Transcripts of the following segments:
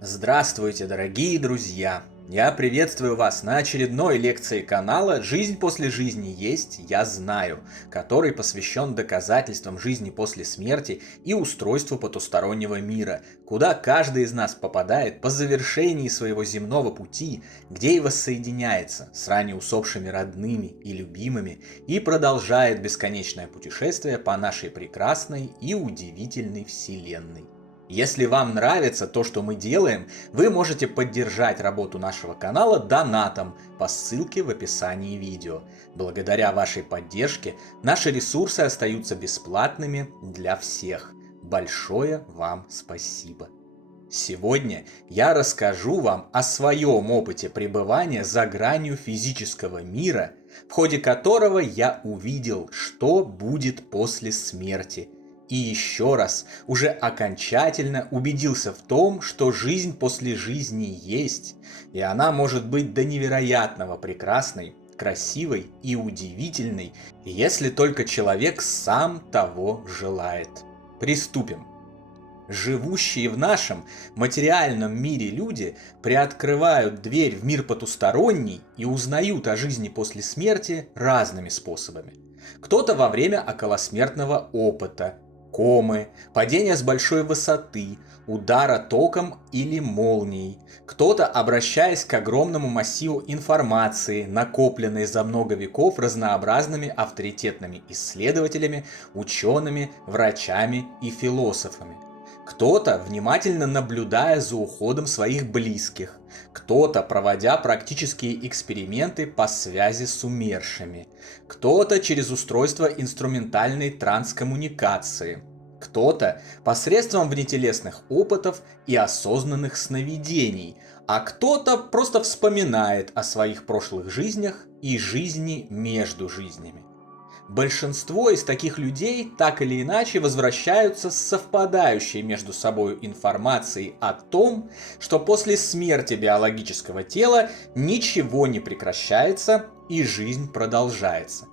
Здравствуйте, дорогие друзья! Я приветствую вас на очередной лекции канала «Жизнь после жизни есть, я знаю», который посвящен доказательствам жизни после смерти и устройству потустороннего мира, куда каждый из нас попадает по завершении своего земного пути, где и воссоединяется с ранее усопшими родными и любимыми и продолжает бесконечное путешествие по нашей прекрасной и удивительной вселенной. Если вам нравится то, что мы делаем, вы можете поддержать работу нашего канала донатом по ссылке в описании видео. Благодаря вашей поддержке наши ресурсы остаются бесплатными для всех. Большое вам спасибо. Сегодня я расскажу вам о своем опыте пребывания за гранью физического мира, в ходе которого я увидел, что будет после смерти. И еще раз, уже окончательно убедился в том, что жизнь после жизни есть, и она может быть до невероятного прекрасной, красивой и удивительной, если только человек сам того желает. Приступим. Живущие в нашем материальном мире люди приоткрывают дверь в мир потусторонний и узнают о жизни после смерти разными способами. Кто-то во время околосмертного опыта, комы, падения с большой высоты, удара током или молнией. Кто-то, обращаясь к огромному массиву информации, накопленной за много веков разнообразными авторитетными исследователями, учеными, врачами и философами. Кто-то, внимательно наблюдая за уходом своих близких. Кто-то, проводя практические эксперименты по связи с умершими. Кто-то через устройство инструментальной транскоммуникации. Кто-то посредством внетелесных опытов и осознанных сновидений, а кто-то просто вспоминает о своих прошлых жизнях и жизни между жизнями. Большинство из таких людей так или иначе возвращаются с совпадающей между собой информацией о том, что после смерти биологического тела ничего не прекращается и жизнь продолжается.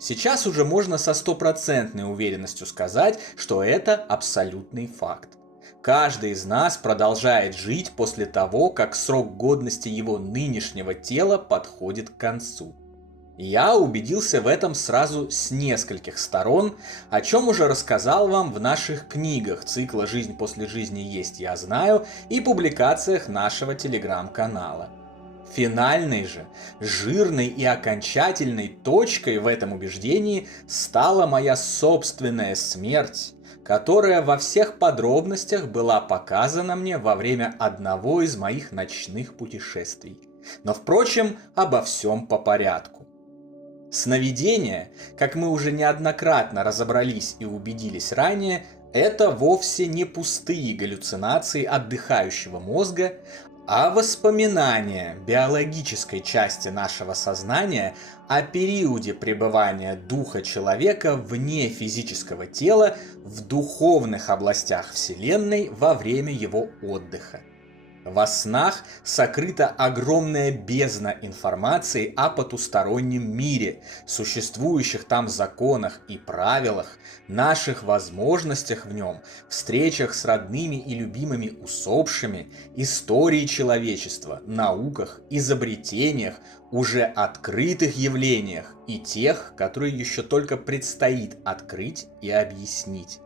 Сейчас уже можно со стопроцентной уверенностью сказать, что это абсолютный факт. Каждый из нас продолжает жить после того, как срок годности его нынешнего тела подходит к концу. Я убедился в этом сразу с нескольких сторон, о чем уже рассказал вам в наших книгах цикла «Жизнь после жизни есть, я знаю» и публикациях нашего телеграм-канала. Финальной же, жирной и окончательной точкой в этом убеждении стала моя собственная смерть, которая во всех подробностях была показана мне во время одного из моих ночных путешествий. Но, впрочем, обо всем по порядку. Сновидения, как мы уже неоднократно разобрались и убедились ранее, это вовсе не пустые галлюцинации отдыхающего мозга, а воспоминания биологической части нашего сознания о периоде пребывания духа человека вне физического тела в духовных областях Вселенной во время его отдыха. Во снах сокрыта огромная бездна информации о потустороннем мире, существующих там законах и правилах, наших возможностях в нем, встречах с родными и любимыми усопшими, истории человечества, науках, изобретениях, уже открытых явлениях и тех, которые еще только предстоит открыть и объяснить.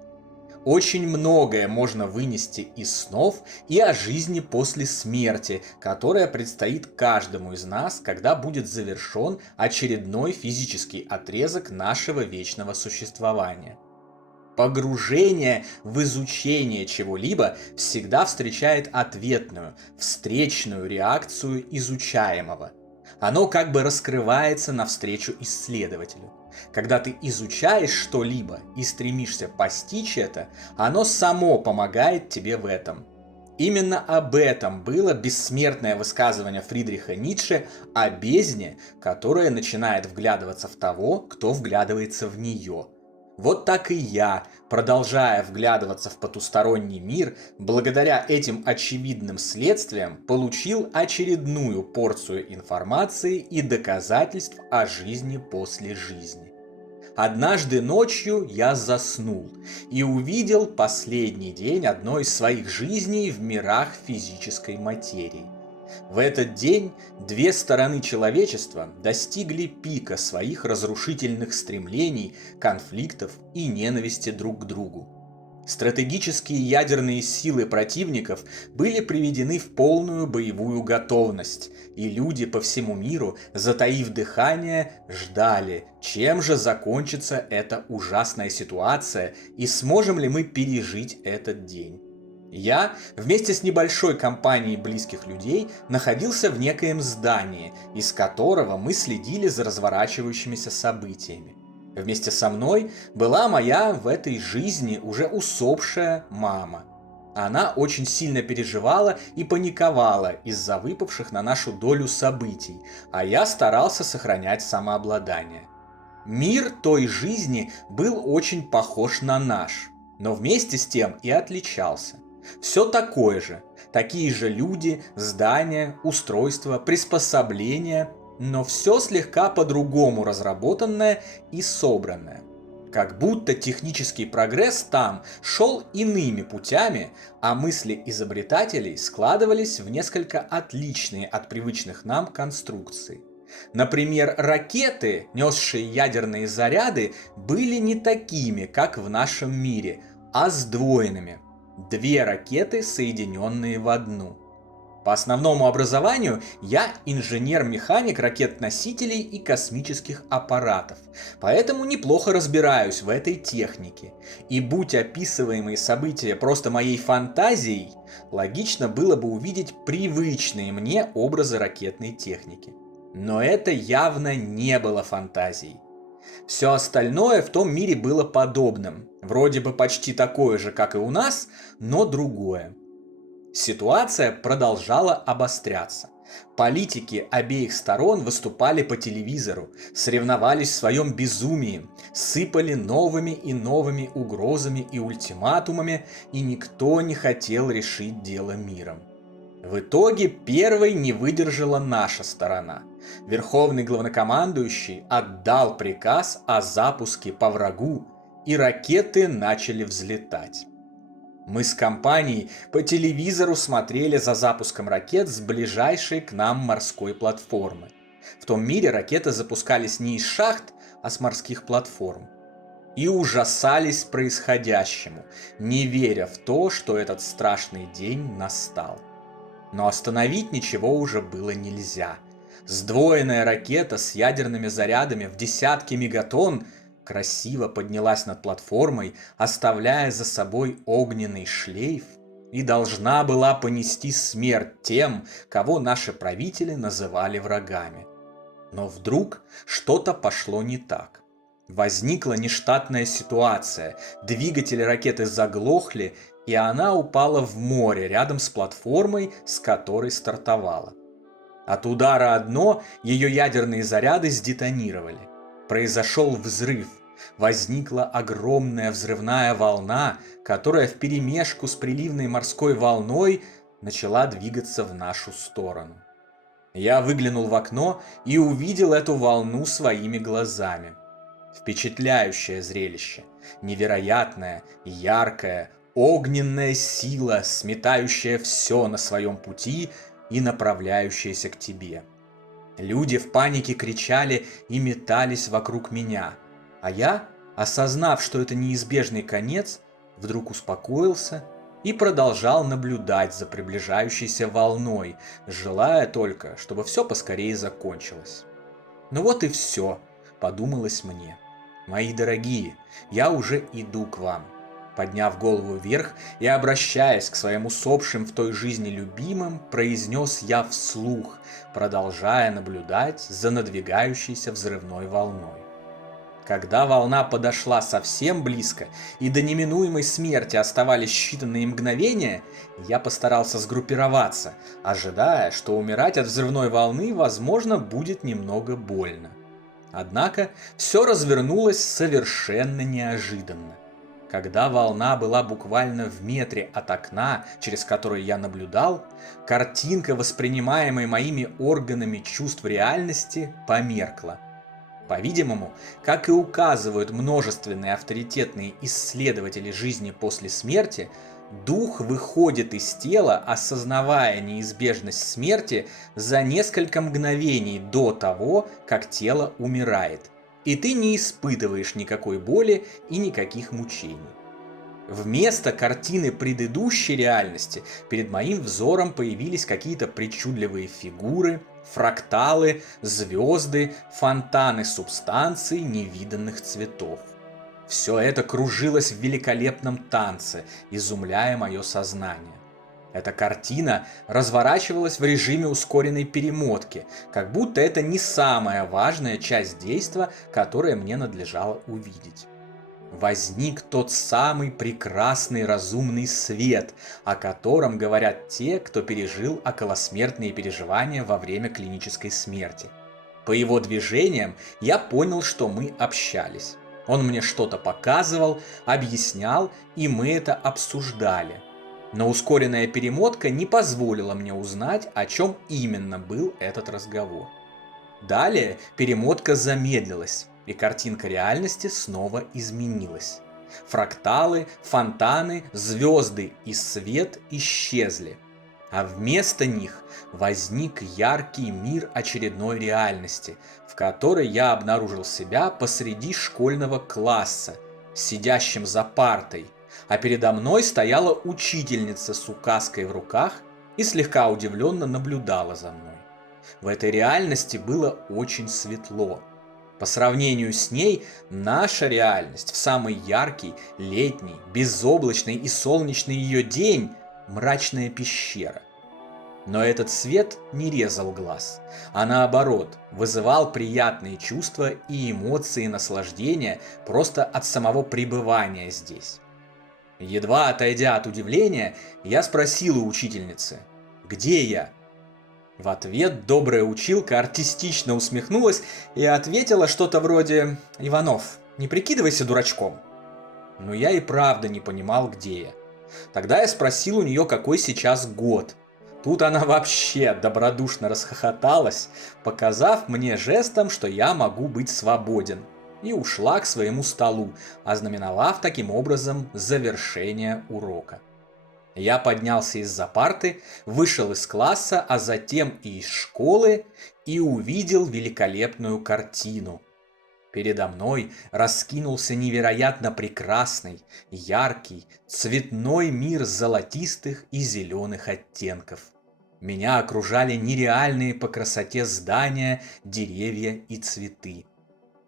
Очень многое можно вынести из снов и о жизни после смерти, которая предстоит каждому из нас, когда будет завершен очередной физический отрезок нашего вечного существования. Погружение в изучение чего-либо всегда встречает ответную, встречную реакцию изучаемого. Оно как бы раскрывается навстречу исследователю. Когда ты изучаешь что-либо и стремишься постичь это, оно само помогает тебе в этом. Именно об этом было бессмертное высказывание Фридриха Ницше о бездне, которая начинает вглядываться в того, кто вглядывается в нее. Вот так и я, продолжая вглядываться в потусторонний мир, благодаря этим очевидным следствиям получил очередную порцию информации и доказательств о жизни после жизни. Однажды ночью я заснул и увидел последний день одной из своих жизней в мирах физической материи. В этот день две стороны человечества достигли пика своих разрушительных стремлений, конфликтов и ненависти друг к другу. Стратегические ядерные силы противников были приведены в полную боевую готовность, и люди по всему миру, затаив дыхание, ждали, чем же закончится эта ужасная ситуация и сможем ли мы пережить этот день. Я вместе с небольшой компанией близких людей находился в некоем здании, из которого мы следили за разворачивающимися событиями. Вместе со мной была моя в этой жизни уже усопшая мама. Она очень сильно переживала и паниковала из-за выпавших на нашу долю событий, а я старался сохранять самообладание. Мир той жизни был очень похож на наш, но вместе с тем и отличался. Все такое же, такие же люди, здания, устройства, приспособления, но все слегка по-другому разработанное и собранное. Как будто технический прогресс там шел иными путями, а мысли изобретателей складывались в несколько отличные от привычных нам конструкций. Например, ракеты, несшие ядерные заряды, были не такими, как в нашем мире, а сдвоенными. Две ракеты, соединенные в одну. По основному образованию я инженер-механик ракет-носителей и космических аппаратов, поэтому неплохо разбираюсь в этой технике. И будь описываемые события просто моей фантазией, логично было бы увидеть привычные мне образы ракетной техники. Но это явно не было фантазией. Все остальное в том мире было подобным, вроде бы почти такое же, как и у нас, но другое. Ситуация продолжала обостряться. Политики обеих сторон выступали по телевизору, соревновались в своем безумии, сыпали новыми и новыми угрозами и ультиматумами, и никто не хотел решить дело миром. В итоге первой не выдержала наша сторона. Верховный главнокомандующий отдал приказ о запуске по врагу, и ракеты начали взлетать. Мы с компанией по телевизору смотрели за запуском ракет с ближайшей к нам морской платформы. В том мире ракеты запускались не из шахт, а с морских платформ. И ужасались происходящему, не веря в то, что этот страшный день настал. Но остановить ничего уже было нельзя. Сдвоенная ракета с ядерными зарядами в десятки мегатонн красиво поднялась над платформой, оставляя за собой огненный шлейф, и должна была понести смерть тем, кого наши правители называли врагами. Но вдруг что-то пошло не так. Возникла нештатная ситуация, двигатели ракеты заглохли, и она упала в море рядом с платформой, с которой стартовала. От удара о дно ее ядерные заряды сдетонировали. Произошел взрыв. Возникла огромная взрывная волна, которая вперемешку с приливной морской волной начала двигаться в нашу сторону. Я выглянул в окно и увидел эту волну своими глазами. Впечатляющее зрелище, невероятная, яркая, огненная сила, сметающая все на своем пути и направляющаяся к тебе. Люди в панике кричали и метались вокруг меня, а я, осознав, что это неизбежный конец, вдруг успокоился и продолжал наблюдать за приближающейся волной, желая только, чтобы все поскорее закончилось. Ну вот и все, подумалось мне. Мои дорогие, я уже иду к вам. Подняв голову вверх и обращаясь к своим усопшим в той жизни любимым, произнес я вслух, продолжая наблюдать за надвигающейся взрывной волной. Когда волна подошла совсем близко и до неминуемой смерти оставались считанные мгновения, я постарался сгруппироваться, ожидая, что умирать от взрывной волны, возможно, будет немного больно. Однако все развернулось совершенно неожиданно. Когда волна была буквально в метре от окна, через которое я наблюдал, картинка, воспринимаемая моими органами чувств реальности, померкла. По-видимому, как и указывают множественные авторитетные исследователи жизни после смерти, дух выходит из тела, осознавая неизбежность смерти за несколько мгновений до того, как тело умирает, и ты не испытываешь никакой боли и никаких мучений. Вместо картины предыдущей реальности перед моим взором появились какие-то причудливые фигуры, фракталы, звезды, фонтаны субстанций невиданных цветов. Все это кружилось в великолепном танце, изумляя мое сознание. Эта картина разворачивалась в режиме ускоренной перемотки, как будто это не самая важная часть действа, которое мне надлежало увидеть. Возник тот самый прекрасный разумный свет, о котором говорят те, кто пережил околосмертные переживания во время клинической смерти. По его движениям я понял, что мы общались. Он мне что-то показывал, объяснял, и мы это обсуждали. Но ускоренная перемотка не позволила мне узнать, о чем именно был этот разговор. Далее перемотка замедлилась, и картинка реальности снова изменилась. Фракталы, фонтаны, звезды и свет исчезли, а вместо них возник яркий мир очередной реальности, в которой я обнаружил себя посреди школьного класса, сидящим за партой, а передо мной стояла учительница с указкой в руках и слегка удивленно наблюдала за мной. В этой реальности было очень светло. По сравнению с ней, наша реальность в самый яркий, летний, безоблачный и солнечный ее день – мрачная пещера. Но этот свет не резал глаз, а наоборот, вызывал приятные чувства и эмоции наслаждения просто от самого пребывания здесь. Едва отойдя от удивления, я спросил у учительницы: «Где я?» В ответ добрая училка артистично усмехнулась и ответила что-то вроде: «Иванов, не прикидывайся дурачком». Но я и правда не понимал, где я. Тогда я спросил у нее, какой сейчас год. Тут она вообще добродушно расхохоталась, показав мне жестом, что я могу быть свободен, и ушла к своему столу, ознаменовав таким образом завершение урока. Я поднялся из-за парты, вышел из класса, а затем и из школы, и увидел великолепную картину. Передо мной раскинулся невероятно прекрасный, яркий, цветной мир золотистых и зеленых оттенков. Меня окружали нереальные по красоте здания, деревья и цветы.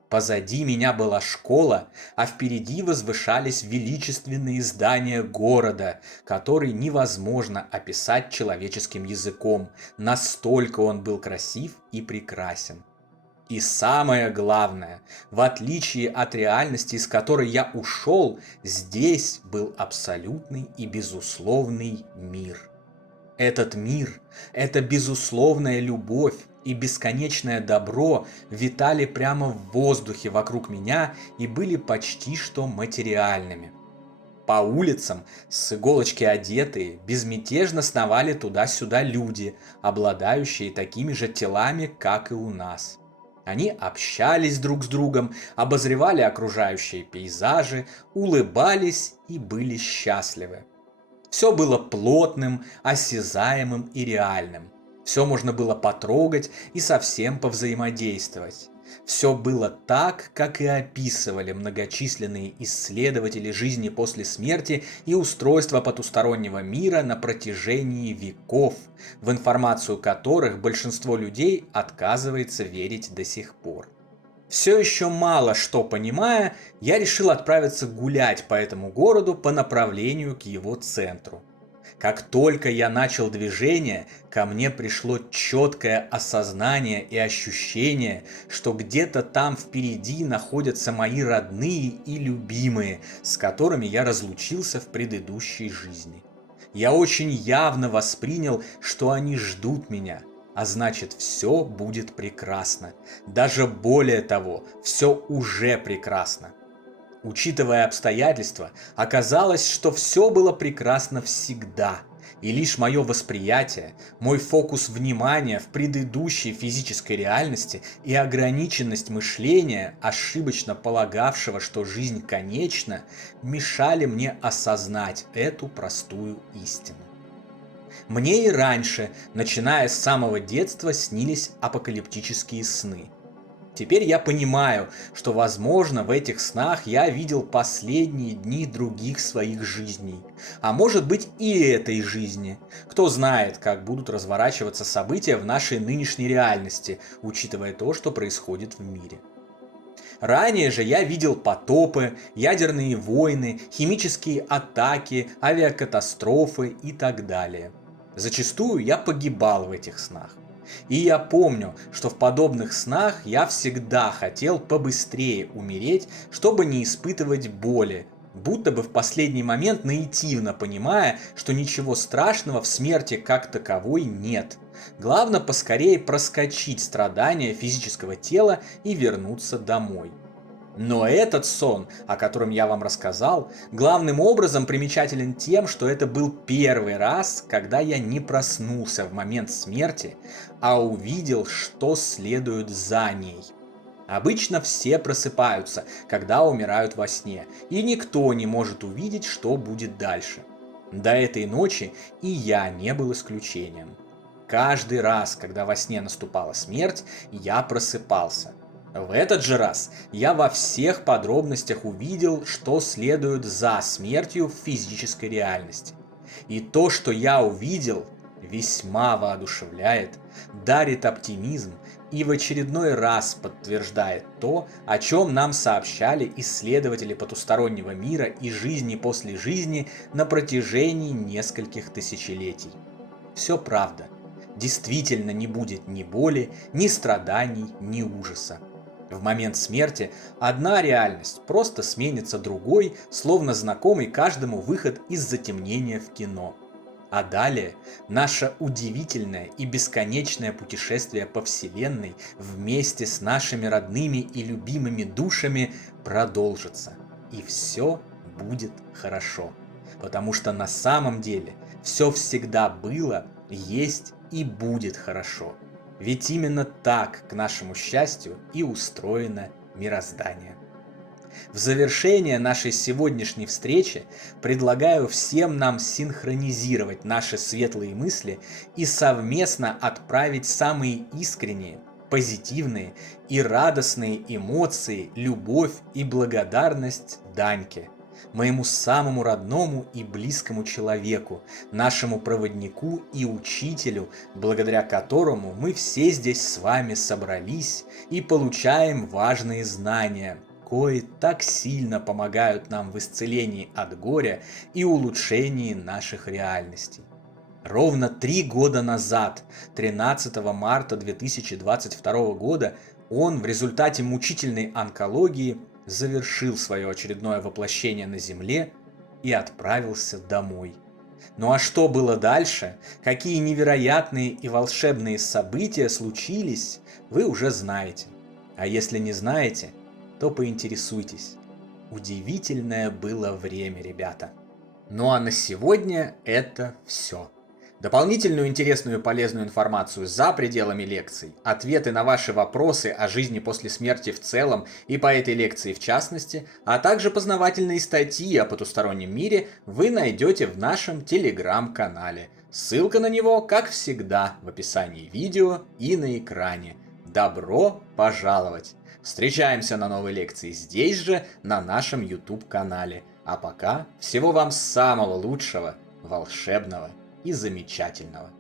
Позади меня была школа, а впереди возвышались величественные здания города, который невозможно описать человеческим языком, настолько он был красив и прекрасен. И самое главное, в отличие от реальности, из которой я ушел, здесь был абсолютный и безусловный мир. Этот мир, эта безусловная любовь и бесконечное добро витали прямо в воздухе вокруг меня и были почти что материальными. По улицам, с иголочки одетые, безмятежно сновали туда-сюда люди, обладающие такими же телами, как и у нас. Они общались друг с другом, обозревали окружающие пейзажи, улыбались и были счастливы. Все было плотным, осязаемым и реальным. Все можно было потрогать и совсем повзаимодействовать. Все было так, как и описывали многочисленные исследователи жизни после смерти и устройства потустороннего мира на протяжении веков, в информацию которых большинство людей отказывается верить до сих пор. Все еще мало что понимая, я решил отправиться гулять по этому городу по направлению к его центру. Как только я начал движение, ко мне пришло четкое осознание и ощущение, что где-то там впереди находятся мои родные и любимые, с которыми я разлучился в предыдущей жизни. Я очень явно воспринял, что они ждут меня. А значит, все будет прекрасно. Даже более того, все уже прекрасно. Учитывая обстоятельства, оказалось, что все было прекрасно всегда. И лишь мое восприятие, мой фокус внимания в предыдущей физической реальности и ограниченность мышления, ошибочно полагавшего, что жизнь конечна, мешали мне осознать эту простую истину. Мне и раньше, начиная с самого детства, снились апокалиптические сны. Теперь я понимаю, что, возможно, в этих снах я видел последние дни других своих жизней. А может быть и этой жизни. Кто знает, как будут разворачиваться события в нашей нынешней реальности, учитывая то, что происходит в мире. Ранее же я видел потопы, ядерные войны, химические атаки, авиакатастрофы и так далее. Зачастую я погибал в этих снах. И я помню, что в подобных снах я всегда хотел побыстрее умереть, чтобы не испытывать боли, будто бы в последний момент наитивно понимая, что ничего страшного в смерти как таковой нет. Главное поскорее проскочить страдания физического тела и вернуться домой. Но этот сон, о котором я вам рассказал, главным образом примечателен тем, что это был первый раз, когда я не проснулся в момент смерти, а увидел, что следует за ней. Обычно все просыпаются, когда умирают во сне, и никто не может увидеть, что будет дальше. До этой ночи и я не был исключением. Каждый раз, когда во сне наступала смерть, я просыпался. В этот же раз я во всех подробностях увидел, что следует за смертью в физической реальности. И то, что я увидел, весьма воодушевляет, дарит оптимизм и в очередной раз подтверждает то, о чем нам сообщали исследователи потустороннего мира и жизни после жизни на протяжении нескольких тысячелетий. Все правда. Действительно не будет ни боли, ни страданий, ни ужаса. В момент смерти одна реальность просто сменится другой, словно знакомый каждому выход из затемнения в кино. А далее наше удивительное и бесконечное путешествие по Вселенной вместе с нашими родными и любимыми душами продолжится. И все будет хорошо. Потому что на самом деле все всегда было, есть и будет хорошо. Ведь именно так, к нашему счастью, и устроено мироздание. В завершение нашей сегодняшней встречи предлагаю всем нам синхронизировать наши светлые мысли и совместно отправить самые искренние, позитивные и радостные эмоции, любовь и благодарность Даньке, моему самому родному и близкому человеку, нашему проводнику и учителю, благодаря которому мы все здесь с вами собрались и получаем важные знания, кои так сильно помогают нам в исцелении от горя и улучшении наших реальностей. Ровно 3 года назад, 13 марта 2022 года, он в результате мучительной онкологии завершил свое очередное воплощение на Земле и отправился домой. Ну а что было дальше, какие невероятные и волшебные события случились, вы уже знаете. А если не знаете, то поинтересуйтесь. Удивительное было время, ребята. Ну а на сегодня это все. Дополнительную интересную и полезную информацию за пределами лекций, ответы на ваши вопросы о жизни после смерти в целом и по этой лекции в частности, а также познавательные статьи о потустороннем мире вы найдете в нашем телеграм-канале. Ссылка на него, как всегда, в описании видео и на экране. Добро пожаловать! Встречаемся на новой лекции здесь же, на нашем YouTube-канале. А пока всего вам самого лучшего, волшебного и замечательного.